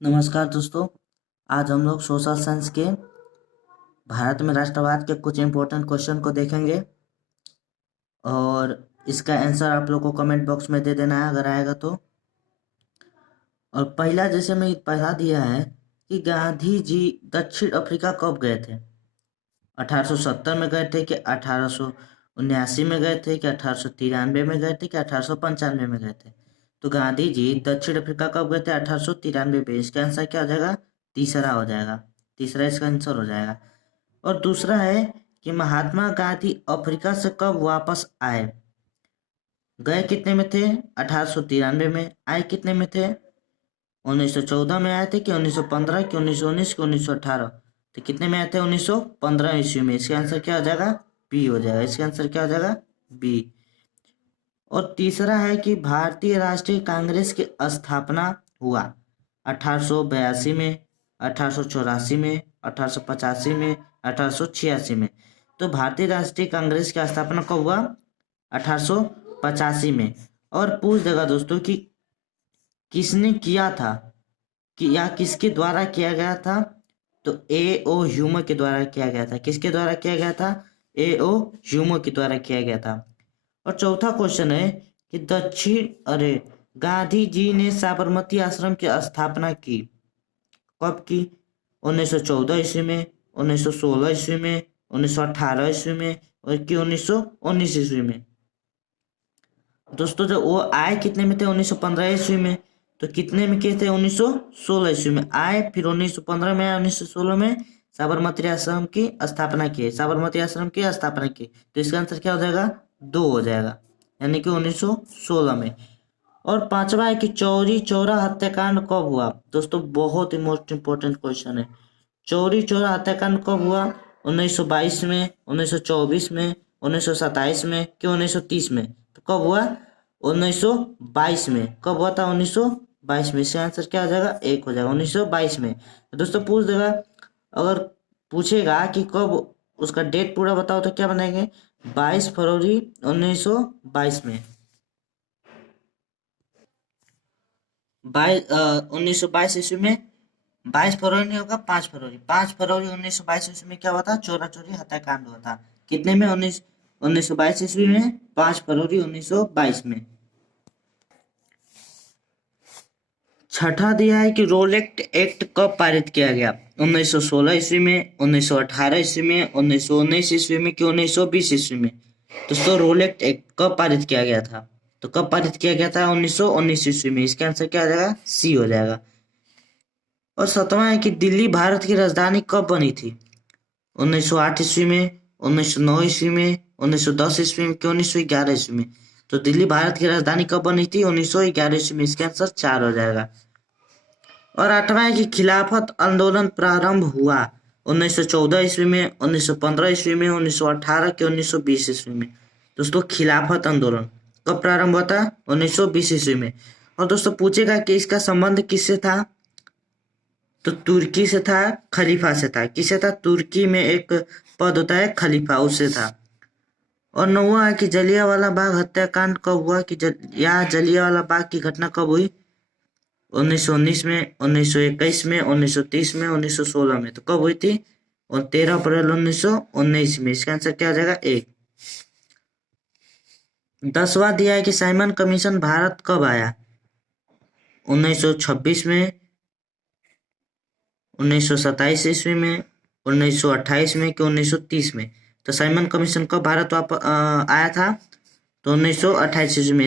नमस्कार दोस्तों। आज हम लोग सोशल साइंस के भारत में राष्ट्रवाद के कुछ इम्पोर्टेंट क्वेश्चन को देखेंगे और इसका आंसर आप लोग को कमेंट बॉक्स में दे देना है अगर आएगा तो। और पहला जैसे मैं पढ़ा दिया है कि गांधी जी दक्षिण अफ्रीका कब गए थे। 1870 में गए थे कि 1879 में गए थे कि 1893 में गए थे कि 1895 में गए थे। तो गांधी जी दक्षिण अफ्रीका कब गए थे? 1893 में। इसका आंसर क्या हो जाएगा? तीसरा हो जाएगा। तीसरा इसका आंसर हो जाएगा। और दूसरा है कि महात्मा गांधी अफ्रीका से कब वापस आए? गए कितने में थे? 1893 में। आए कितने में थे? 1914 में आए थे कि 1915 कि 1919 कि 1918? तो कितने में आए थे? 1915 ईस्वी में। इसका आंसर क्या हो जाएगा? बी हो जाएगा। इसका आंसर क्या हो जाएगा? बी। और तीसरा है कि भारतीय राष्ट्रीय कांग्रेस की स्थापना हुआ 1882 में, 1884 में, 1885 में, 1886 में। तो भारतीय राष्ट्रीय कांग्रेस की स्थापना कब हुआ? 1885 में। और पूछ देगा दोस्तों कि किसने किया था कि या किसके द्वारा किया गया था? तो ए ओ ह्यूमो के द्वारा किया गया था। किसके द्वारा किया गया था? ए ओ ह्यूमो के द्वारा किया गया था। और चौथा क्वेश्चन है कि गांधी जी ने साबरमती आश्रम की स्थापना की कब की? 1914 ईस्वी में, 1916 ईस्वी में, 1918 ईस्वी में और कि 1919 ईस्वी में? दोस्तों जब वो आए कितने में थे? 1915 ईस्वी में। तो कितने में किए थे? 1916 ईस्वी में आए, फिर 1915 में आए, 1916 में साबरमती आश्रम की स्थापना की। साबरमती आश्रम की स्थापना की। तो इसका आंसर क्या हो जाएगा? 2 हो जाएगा, यानी कि 1916 में। और पांचवा है कि चौरी चौरा हत्याकांड कब हुआ? दोस्तों बहुत ही मोस्ट इंपोर्टेंट क्वेश्चन है। चौरी चौरा हत्याकांड कब हुआ? 1922 में, 1924 में, 1927 में कि 1930 में? तो कब हुआ? 1922 में। कब हुआ था? 1922 में। इसका आंसर क्या हो जाएगा? 1 हो जाएगा, 1922 में। तो दोस्तों पूछ देगा, अगर पूछेगा कि कब, उसका डेट पूरा बताओ, तो क्या बनाएंगे? 22 फरवरी 1922 में। 1922 ईस्वी में 22 फरवरी नहीं होगा, 5 फरवरी। 5 फरवरी 1922 ईस्वी में क्या हुआ था? चोरा चोरी हत्याकांड हुआ था। कितने में? 1922 ईस्वी में, 5 फरवरी 1922 में। छठा दिया है कि रोलेक्ट एक्ट कब पारित किया गया? 1916 ईस्वी में, 1918 ईस्वी में, 1919 ईस्वी में कि 1920 ईस्वी में? दोस्तों रोलेक्ट एक्ट कब पारित किया गया था? तो कब पारित किया गया था? 1919 ईस्वी में। इसका आंसर क्या हो जाएगा? सी हो जाएगा। और सातवां है कि दिल्ली भारत की राजधानी कब बनी थी? 1908 ईस्वी में, 1909 ईस्वी में, 1910 ईस्वी में कि 1911 ईस्वी में? तो दिल्ली भारत की राजधानी कब बनी थी? 1911 ईस्वी में। इसका आंसर 4 हो जाएगा। और आठवां है कि खिलाफत आंदोलन प्रारंभ हुआ 1914 ईस्वी में, 1915 ईस्वी में, 1918 के 1920 ईस्वी में? दोस्तों खिलाफत आंदोलन कब प्रारंभ हुआ था? 1920 ईस्वी में। और दोस्तों पूछेगा कि इसका संबंध किससे था? तो तुर्की से था, खलीफा से था। किससे था? तुर्की में एक पद होता है खलीफा, उससे था। और नौवां है कि जलियांवाला बाग हत्याकांड कब हुआ? कि जलियांवाला बाग की घटना कब हुई? 1919 में, 1921 में, 1930 में, 1916 में? तो कब हुई थी? और 13 अप्रैल 1919 में। इसका आंसर क्या हो जाएगा? 1। 10वां दिया है कि साइमन कमीशन भारत कब आया? 1926 में, 1927 ईस्वी में, 1928 में कि 1930 में? तो साइमन कमीशन कब भारत आया था? तो 1928 ईस्वी में।